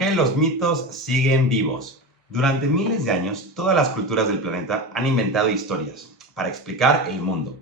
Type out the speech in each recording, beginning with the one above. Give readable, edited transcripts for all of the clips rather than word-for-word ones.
qué los mitos siguen vivos? Durante miles de años, todas las culturas del planeta han inventado historias para explicar el mundo.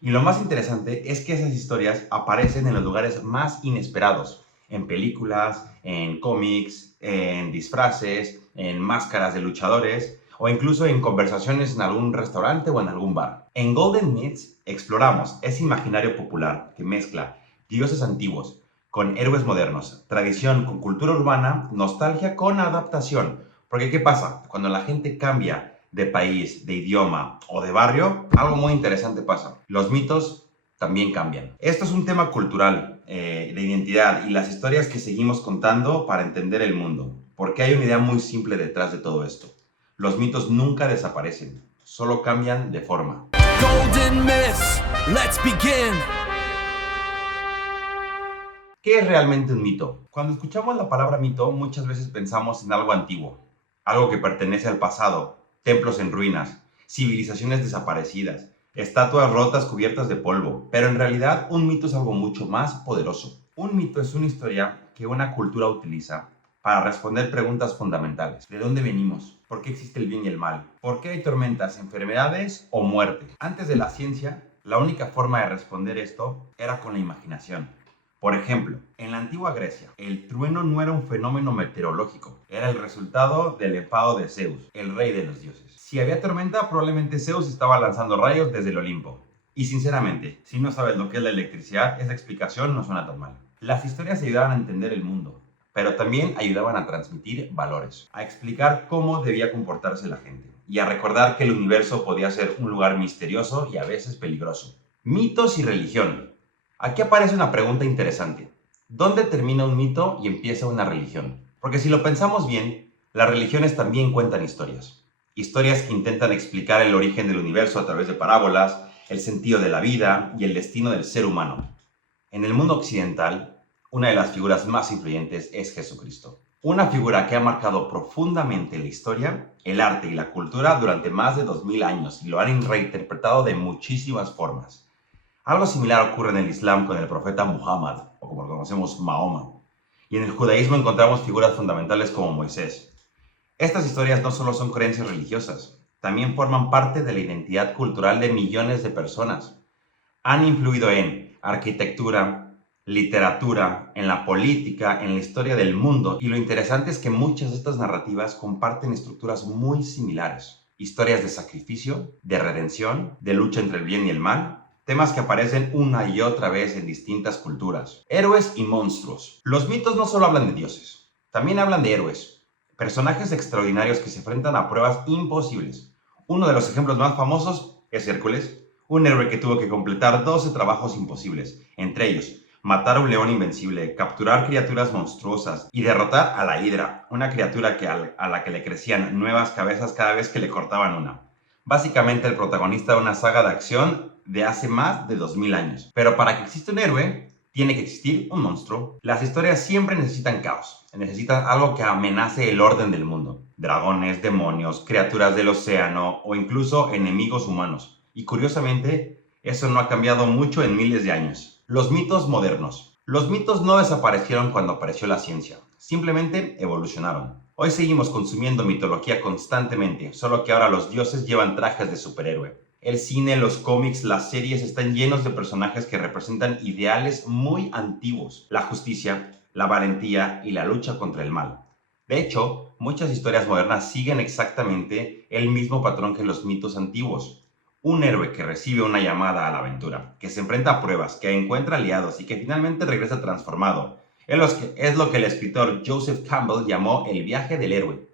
Y lo más interesante es que esas historias aparecen en los lugares más inesperados, en películas, en cómics, en disfraces, en máscaras de luchadores o incluso en conversaciones en algún restaurante o en algún bar. En Golden Myths exploramos ese imaginario popular que mezcla dioses antiguos con héroes modernos, tradición con cultura urbana, nostalgia con adaptación. Porque ¿qué pasa? Cuando la gente cambia de país, de idioma o de barrio, algo muy interesante pasa. Los mitos también cambian. Esto es un tema cultural, de identidad y las historias que seguimos contando para entender el mundo. Porque hay una idea muy simple detrás de todo esto. Los mitos nunca desaparecen, solo cambian de forma. Golden Myths, let's begin. ¿Qué es realmente un mito? Cuando escuchamos la palabra mito, muchas veces pensamos en algo antiguo, algo que pertenece al pasado, templos en ruinas, civilizaciones desaparecidas, estatuas rotas cubiertas de polvo, pero en realidad un mito es algo mucho más poderoso. Un mito es una historia que una cultura utiliza para responder preguntas fundamentales. ¿De dónde venimos? ¿Por qué existe el bien y el mal? ¿Por qué hay tormentas, enfermedades o muerte? Antes de la ciencia, la única forma de responder esto era con la imaginación. Por ejemplo, en la antigua Grecia, el trueno no era un fenómeno meteorológico, era el resultado del enfado de Zeus, el rey de los dioses. Si había tormenta, probablemente Zeus estaba lanzando rayos desde el Olimpo. Y sinceramente, si no sabes lo que es la electricidad, esa explicación no suena tan mal. Las historias ayudaban a entender el mundo, pero también ayudaban a transmitir valores, a explicar cómo debía comportarse la gente y a recordar que el universo podía ser un lugar misterioso y a veces peligroso. Mitos y religión. Aquí aparece una pregunta interesante. ¿Dónde termina un mito y empieza una religión? Porque si lo pensamos bien, las religiones también cuentan historias. Historias que intentan explicar el origen del universo a través de parábolas, el sentido de la vida y el destino del ser humano. En el mundo occidental, una de las figuras más influyentes es Jesucristo. Una figura que ha marcado profundamente la historia, el arte y la cultura durante más de 2000 años y lo han reinterpretado de muchísimas formas. Algo similar ocurre en el Islam con el profeta Muhammad, o como lo conocemos, Mahoma. Y en el judaísmo encontramos figuras fundamentales como Moisés. Estas historias no solo son creencias religiosas, también forman parte de la identidad cultural de millones de personas. Han influido en arquitectura, literatura, en la política, en la historia del mundo. Y lo interesante es que muchas de estas narrativas comparten estructuras muy similares. Historias de sacrificio, de redención, de lucha entre el bien y el mal. Temas que aparecen una y otra vez en distintas culturas. Héroes y monstruos. Los mitos no solo hablan de dioses, también hablan de héroes. Personajes extraordinarios que se enfrentan a pruebas imposibles. Uno de los ejemplos más famosos es Hércules, un héroe que tuvo que completar 12 trabajos imposibles, entre ellos matar a un león invencible, capturar criaturas monstruosas y derrotar a la Hidra, una criatura a la que le crecían nuevas cabezas cada vez que le cortaban una. Básicamente el protagonista de una saga de acción de hace más de 2000 años. Pero para que exista un héroe, tiene que existir un monstruo. Las historias siempre necesitan caos. Necesitan algo que amenace el orden del mundo. Dragones, demonios, criaturas del océano o incluso enemigos humanos. Y curiosamente, eso no ha cambiado mucho en miles de años. Los mitos modernos. Los mitos no desaparecieron cuando apareció la ciencia. Simplemente evolucionaron. Hoy seguimos consumiendo mitología constantemente, solo que ahora los dioses llevan trajes de superhéroe. El cine, los cómics, las series están llenos de personajes que representan ideales muy antiguos. La justicia, la valentía y la lucha contra el mal. De hecho, muchas historias modernas siguen exactamente el mismo patrón que los mitos antiguos. Un héroe que recibe una llamada a la aventura, que se enfrenta a pruebas, que encuentra aliados y que finalmente regresa transformado. Es lo que el escritor Joseph Campbell llamó el viaje del héroe.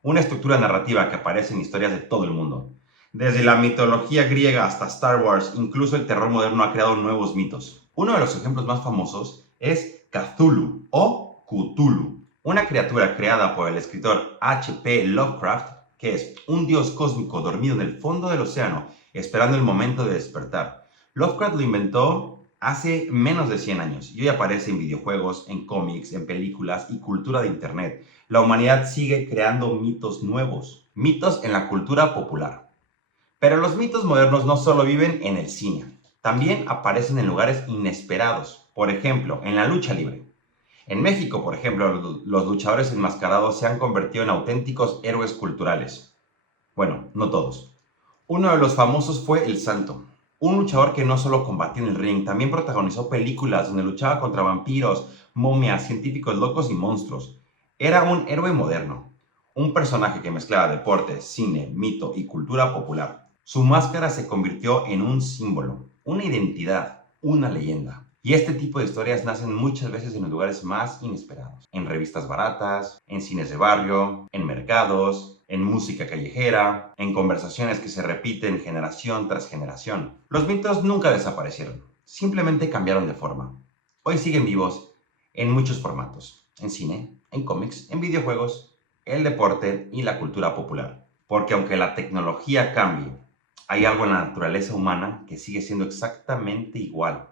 Una estructura narrativa que aparece en historias de todo el mundo. Desde la mitología griega hasta Star Wars, incluso el terror moderno ha creado nuevos mitos. Uno de los ejemplos más famosos es Cthulhu o Cthulhu, una criatura creada por el escritor H.P. Lovecraft, que es un dios cósmico dormido en el fondo del océano, esperando el momento de despertar. Lovecraft lo inventó hace menos de 100 años y hoy aparece en videojuegos, en cómics, en películas y cultura de internet. La humanidad sigue creando mitos nuevos, mitos en la cultura popular. Pero los mitos modernos no solo viven en el cine, también aparecen en lugares inesperados. Por ejemplo, en la lucha libre. En México, por ejemplo, los luchadores enmascarados se han convertido en auténticos héroes culturales. Bueno, no todos. Uno de los famosos fue El Santo, un luchador que no solo combatió en el ring, también protagonizó películas donde luchaba contra vampiros, momias, científicos locos y monstruos. Era un héroe moderno, un personaje que mezclaba deporte, cine, mito y cultura popular. Su máscara se convirtió en un símbolo, una identidad, una leyenda. Y este tipo de historias nacen muchas veces en los lugares más inesperados. En revistas baratas, en cines de barrio, en mercados, en música callejera, en conversaciones que se repiten generación tras generación. Los mitos nunca desaparecieron, simplemente cambiaron de forma. Hoy siguen vivos en muchos formatos, en cine, en cómics, en videojuegos, el deporte y la cultura popular. Porque aunque la tecnología cambie, hay algo en la naturaleza humana que sigue siendo exactamente igual.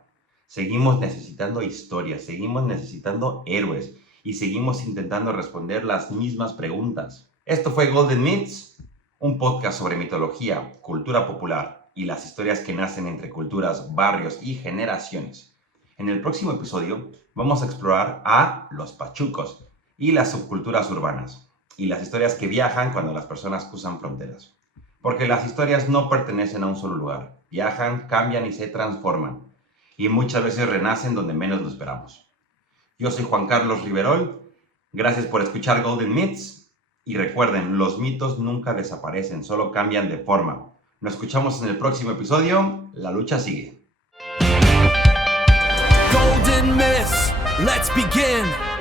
Seguimos necesitando historias, seguimos necesitando héroes y seguimos intentando responder las mismas preguntas. Esto fue Golden Myths, un podcast sobre mitología, cultura popular y las historias que nacen entre culturas, barrios y generaciones. En el próximo episodio vamos a explorar a los pachucos y las subculturas urbanas y las historias que viajan cuando las personas cruzan fronteras. Porque las historias no pertenecen a un solo lugar, viajan, cambian y se transforman. Y muchas veces renacen donde menos lo esperamos. Yo soy Juan Carlos Riverol, gracias por escuchar Golden Myths y recuerden, los mitos nunca desaparecen, solo cambian de forma. Nos escuchamos en el próximo episodio, la lucha sigue. Golden Myths, let's begin.